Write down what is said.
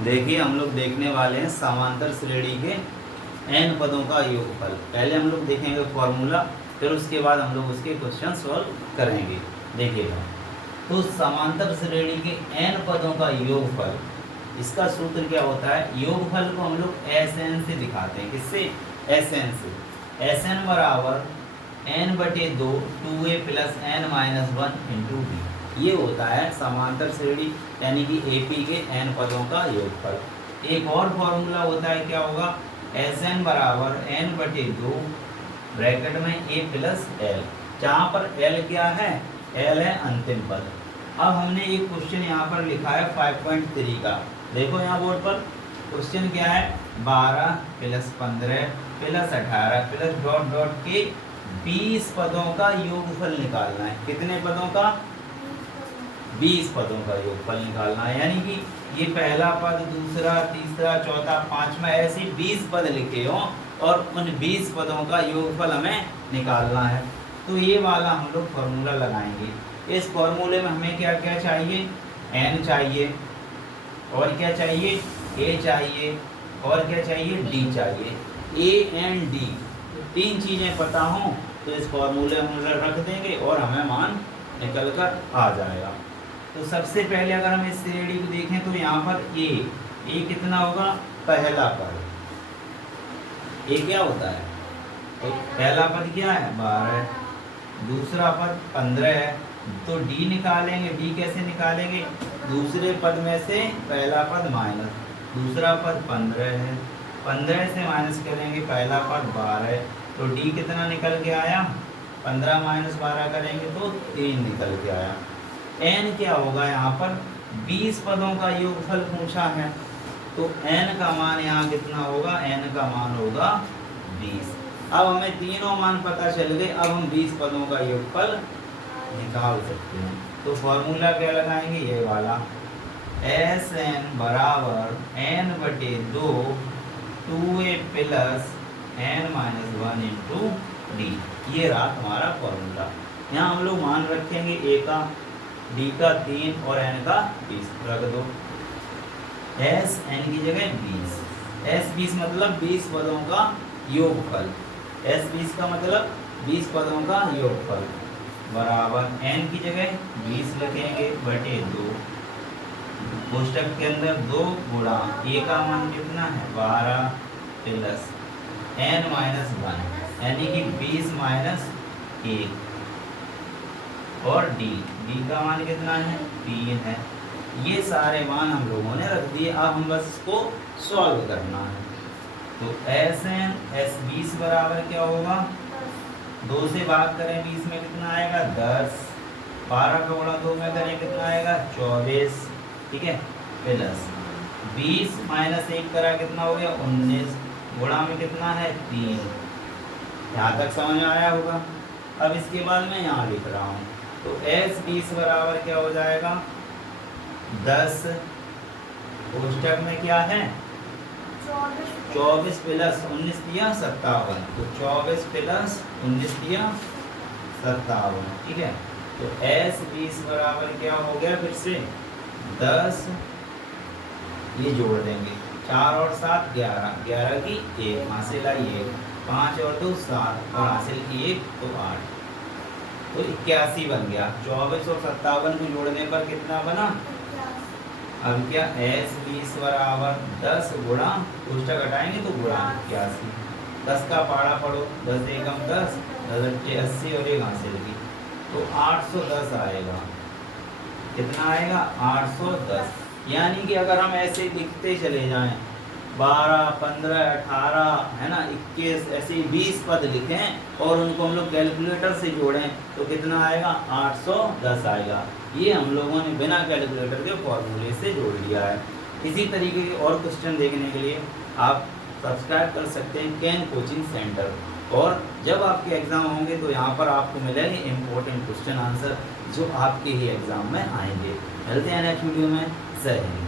देखिए हम लोग देखने वाले हैं समांतर श्रेणी के n पदों का योगफल। पहले हम लोग देखेंगे फॉर्मूला, फिर उसके बाद हम लोग उसके क्वेश्चन सॉल्व करेंगे। देखिएगा, तो समांतर श्रेणी के n पदों का योगफल, इसका सूत्र क्या होता है? योगफल को हम लोग Sn से दिखाते हैं। किससे? Sn से। Sn बराबर n/2 2a + n-1 × b। ये होता है समांतर श्रेणी यानी कि AP के n पदों का योगफल। एक और फॉर्मूला होता है, क्या होगा? Sn बराबर n/2 ब्रैकेट में a + l, जहाँ पर l क्या है? l है अंतिम पद। अब हमने एक क्वेश्चन यहाँ पर लिखा है 5.3 का। देखो यहाँ बोर्ड पर क्वेश्चन क्या है? 12 + 15 + 18 + डॉट डॉट के 20 पदों का योगफल निकालना है। कितने पदों का? 20 पदों का योगफल निकालना है। यानी कि ये पहला पद, दूसरा, तीसरा, चौथा, पांचवा, ऐसे 20 पद लिखे हों और उन 20 पदों का योगफल हमें निकालना है। तो ये वाला हम लोग फॉर्मूला लगाएंगे। इस फॉर्मूले में हमें क्या क्या चाहिए? n चाहिए, और क्या चाहिए? a चाहिए, और क्या चाहिए? d चाहिए। a n d तीन चीजें पता हों तो इस फॉर्मूले में रख देंगे और हमें मान निकल कर आ जाएगा। तो सबसे पहले अगर हम इस श्रेणी को देखें तो यहाँ पर a कितना होगा? पहला पद। a क्या होता है? पहला पद क्या है? 12। दूसरा पद 15 है, तो d निकालेंगे। d कैसे निकालेंगे? दूसरे पद में से पहला पद माइनस, दूसरा पद 15 है, 15 से माइनस करेंगे, पहला पद 12 है, तो d कितना निकल के आया? 15 - 12 करेंगे तो 3 निकल के आया। n क्या होगा? यहाँ पर 20 पदों का योगफल पूछा है, तो n का मान यहाँ कितना होगा? n का मान होगा 20। अब हमें तीनों मान पता चल गए। अब हम 20 पदों का योगफल निकाल सकते हैं। तो फॉर्मूला क्या लगाएंगे? ये वाला, Sn बराबर n/2 2a + n-1 × d। ये रहा हमारा फॉर्मूला। यहाँ हम लोग मान रखेंगे a का, d का 3 और n का 20 रख दो। Sn की जगह 20, S20 मतलब 20 पदों का योगफल। S20 का मतलब 20 पदों का योगफल बराबर n की जगह 20 रखेंगे बटे 2, कोष्टक के अंदर 2 गुणा a का मान कितना है? 12 + n-1 यानी कि 20 - 1, और d का मान कितना है? 3 है। ये सारे मान हम लोगों ने रख दिए। अब हम बस इसको सॉल्व करना है। तो Sn S20 बराबर क्या होगा? 2 से भाग करें 20 में कितना आएगा? 10। 12 का गुणा 2 में करें कितना आएगा? 24। ठीक है, प्लस 20 - 1 करा कितना हो गया? 19। गुणा में कितना है? 3। यहाँ तक समझ में आया होगा। अब इसके बाद मैं यहाँ लिख रहा हूँ, तो S20 बराबर क्या हो जाएगा? 10 कोष्टक में क्या है? 24 + 19 दिया 57, तो 24 + 19 दिया 57। ठीक है, तो S20 बराबर क्या हो गया? फिर से 10, ये जोड़ देंगे, 4 और 7 11, 11 की 1 हासिल आई 1, 5 और 2 7 और हासिल की 1 तो 8, तो 81 बन गया। 24 और 57 को जोड़ने पर कितना बना? अब क्या? S20 बराबर 10 गुणा, कोष्टक हटाएंगे तो गुणा 81। 10 का पाड़ा पढ़ो, 10 एकम 10, 10 अट्ठे 80 और 1 हासिल की, तो 810 आएगा। कितना आएगा? 810। यानी कि अगर हम ऐसे लिखते चले जाएं, 12, 15, 18 है ना, 21, ऐसे 20 पद लिखें और उनको हम लोग कैलकुलेटर से जोड़ें तो कितना आएगा? 810 आएगा। ये हम लोगों ने बिना कैलकुलेटर के फॉर्मूले से जोड़ लिया है। इसी तरीके के और क्वेश्चन देखने के लिए आप सब्सक्राइब कर सकते हैं कैन कोचिंग सेंटर। और जब आपके एग्ज़ाम होंगे तो यहाँ पर आपको मिलेंगे इम्पोर्टेंट क्वेश्चन आंसर जो आपके ही एग्ज़ाम में आएंगे। मिलते हैं नेक्स्ट वीडियो में। जय हिंद।